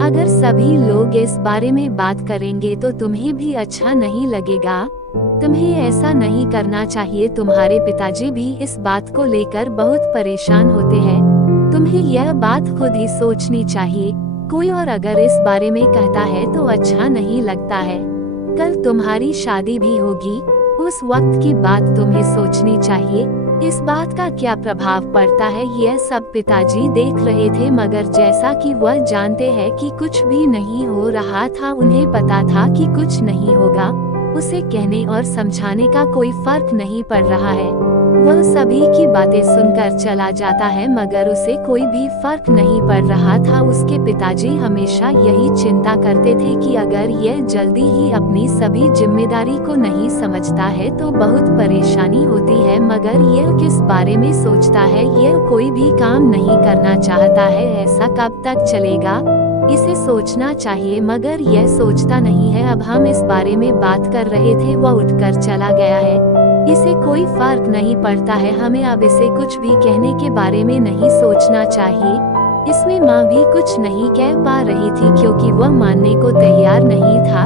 अगर सभी लोग इस बारे में बात करेंगे तो तुम्हें भी अच्छा नहीं लगेगा। तुम्हें ऐसा नहीं करना चाहिए। तुम्हारे पिताजी भी इस बात को लेकर बहुत परेशान होते हैं। तुम्हें यह बात खुद ही सोचनी चाहिए। कोई और अगर इस बारे में कहता है तो अच्छा नहीं लगता है। कल तुम्हारी शादी भी होगी, उस वक्त की बात तुम्हें सोचनी चाहिए। इस बात का क्या प्रभाव पड़ता है यह सब पिताजी देख रहे थे, मगर जैसा कि वह जानते हैं कि कुछ भी नहीं हो रहा था, उन्हें पता था कि कुछ नहीं होगा। उसे कहने और समझाने का कोई फर्क नहीं पड़ रहा है। वह सभी की बातें सुनकर चला जाता है, मगर उसे कोई भी फर्क नहीं पड़ रहा था। उसके पिताजी हमेशा यही चिंता करते थे कि अगर यह जल्दी ही अपनी सभी जिम्मेदारी को नहीं समझता है तो बहुत परेशानी होती है। मगर यह किस बारे में सोचता है? यह कोई भी काम नहीं करना चाहता है। ऐसा कब तक चलेगा? इसे सोचना चाहिए, मगर यह सोचता नहीं है। अब हम इस बारे में बात कर रहे थे, वह उठकर चला गया है। इसे कोई फर्क नहीं पड़ता है। हमें अब इसे कुछ भी कहने के बारे में नहीं सोचना चाहिए। इसमें माँ भी कुछ नहीं कह पा रही थी, क्योंकि वह मानने को तैयार नहीं था।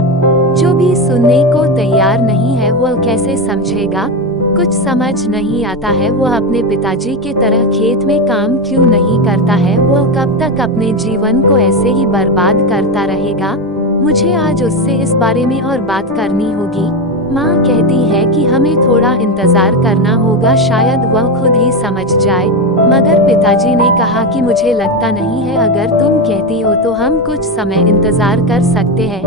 जो भी सुनने को तैयार नहीं है वह कैसे समझेगा? कुछ समझ नहीं आता है। वह अपने पिताजी के तरह खेत में काम क्यों नहीं करता है? वह कब तक अपने जीवन को ऐसे ही बर्बाद करता रहेगा? मुझे आज उससे इस बारे में और बात करनी होगी। माँ कहती है कि हमें थोड़ा इंतजार करना होगा, शायद वह खुद ही समझ जाए। मगर पिताजी ने कहा कि मुझे लगता नहीं है, अगर तुम कहती हो तो हम कुछ समय इंतजार कर सकते हैं।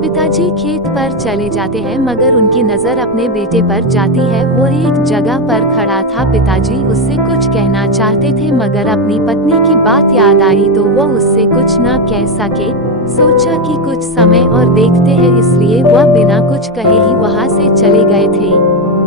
पिताजी खेत पर चले जाते हैं, मगर उनकी नजर अपने बेटे पर जाती है। वो एक जगह पर खड़ा था। पिताजी उससे कुछ कहना चाहते थे, मगर अपनी पत्नी की बात याद आई तो वो उससे कुछ न कह सके। सोचा कि कुछ समय और देखते हैं, इसलिए वह बिना कुछ कहे ही वहां से चले गए थे।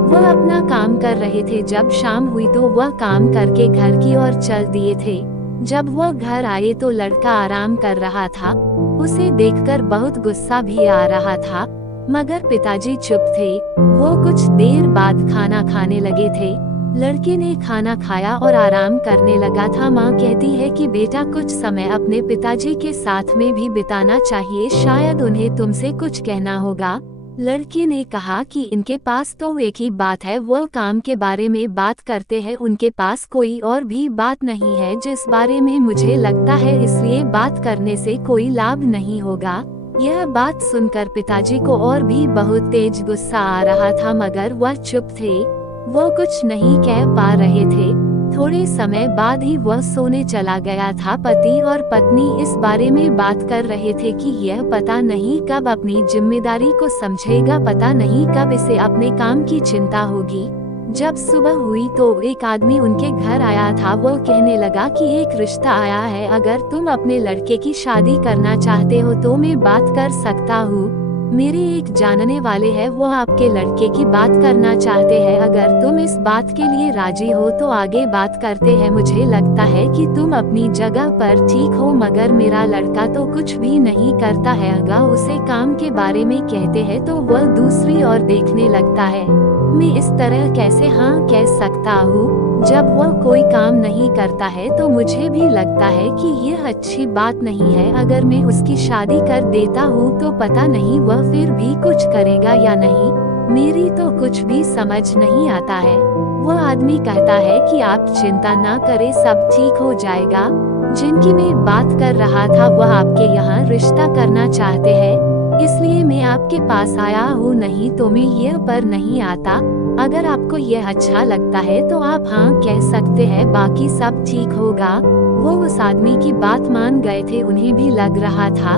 वह अपना काम कर रहे थे। जब शाम हुई तो वह काम करके घर की ओर चल दिए थे। जब वह घर आए तो लड़का आराम कर रहा था। उसे देखकर बहुत गुस्सा भी आ रहा था, मगर पिताजी चुप थे। वो कुछ देर बाद खाना खाने लगे थे। लड़के ने खाना खाया और आराम करने लगा था। माँ कहती है कि बेटा कुछ समय अपने पिताजी के साथ में भी बिताना चाहिए, शायद उन्हें तुमसे कुछ कहना होगा। लड़के ने कहा कि इनके पास तो एक ही बात है, वह काम के बारे में बात करते हैं। उनके पास कोई और भी बात नहीं है जिस बारे में मुझे लगता है, इसलिए बात करने से कोई लाभ नहीं होगा। यह बात सुनकर पिताजी को और भी बहुत तेज गुस्सा आ रहा था, मगर वह चुप थे। वो कुछ नहीं कह पा रहे थे। थोड़े समय बाद ही वह सोने चला गया था। पति और पत्नी इस बारे में बात कर रहे थे कि यह पता नहीं कब अपनी जिम्मेदारी को समझेगा, पता नहीं कब इसे अपने काम की चिंता होगी। जब सुबह हुई तो एक आदमी उनके घर आया था। वो कहने लगा कि एक रिश्ता आया है, अगर तुम अपने लड़के की शादी करना चाहते हो तो मैं बात कर सकता हूँ। मेरे एक जानने वाले हैं, वो आपके लड़के की बात करना चाहते हैं। अगर तुम इस बात के लिए राजी हो तो आगे बात करते हैं। मुझे लगता है कि तुम अपनी जगह पर ठीक हो, मगर मेरा लड़का तो कुछ भी नहीं करता है। अगर उसे काम के बारे में कहते हैं तो वह दूसरी ओर देखने लगता है। मैं इस तरह कैसे हाँ कह सकता हूँ? जब वह कोई काम नहीं करता है तो मुझे भी लगता है कि यह अच्छी बात नहीं है। अगर मैं उसकी शादी कर देता हूँ तो पता नहीं वह फिर भी कुछ करेगा या नहीं। मेरी तो कुछ भी समझ नहीं आता है। वह आदमी कहता है कि आप चिंता ना करें, सब ठीक हो जाएगा। जिनकी मैं बात कर रहा था वह आपके यहाँ रिश्ता करना चाहते हैं, इसलिए मैं आपके पास आया हूँ, नहीं तो मैं यह पर नहीं आता। अगर आपको यह अच्छा लगता है तो आप हाँ कह सकते हैं, बाकी सब ठीक होगा। वो उस आदमी की बात मान गए थे। उन्हें भी लग रहा था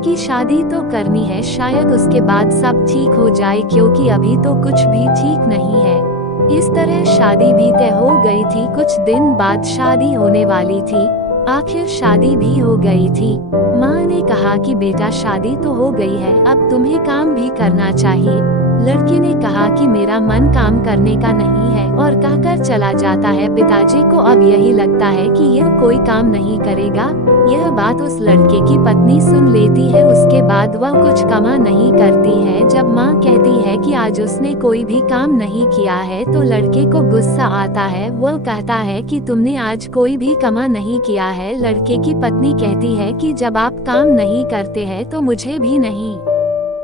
कि शादी तो करनी है, शायद उसके बाद सब ठीक हो जाए, क्योंकि अभी तो कुछ भी ठीक नहीं है। इस तरह शादी भी तय हो गई थी। कुछ दिन बाद शादी होने वाली थी। आखिर शादी भी हो गई थी। माँ ने कहा कि बेटा शादी तो हो गई है, अब तुम्हें काम भी करना चाहिए। लड़के ने कहा कि मेरा मन काम करने का नहीं है और कहकर चला जाता है। पिताजी को अब यही लगता है कि यह कोई काम नहीं करेगा। यह बात उस लड़के की पत्नी सुन लेती है। उसके बाद वह कुछ कमा नहीं करती है। जब माँ कहती है कि आज उसने कोई भी काम नहीं किया है तो लड़के को गुस्सा आता है। वह कहता है कि तुमने आज कोई भी कमा नहीं किया है। लड़के की पत्नी कहती है कि जब आप काम नहीं करते हैं तो मुझे भी नहीं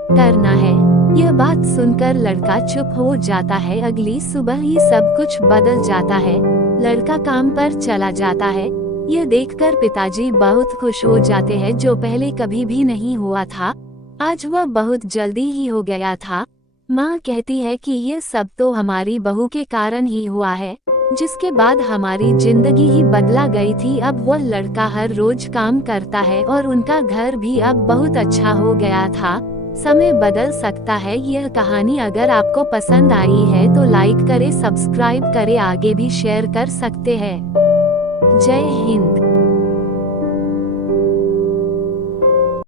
करना है। यह बात सुनकर लड़का चुप हो जाता है। अगली सुबह ही सब कुछ बदल जाता है। लड़का काम पर चला जाता है। यह देखकर पिताजी बहुत खुश हो जाते हैं, जो पहले कभी भी नहीं हुआ था। आज वह बहुत जल्दी ही हो गया था। माँ कहती है कि यह सब तो हमारी बहू के कारण ही हुआ है, जिसके बाद हमारी जिंदगी ही बदला गई थी। अब वह लड़का हर रोज काम करता है और उनका घर भी अब बहुत अच्छा हो गया था। समय बदल सकता है। यह कहानी अगर आपको पसंद आई है तो लाइक करें, सब्सक्राइब करें, आगे भी शेयर कर सकते हैं। जय हिंद।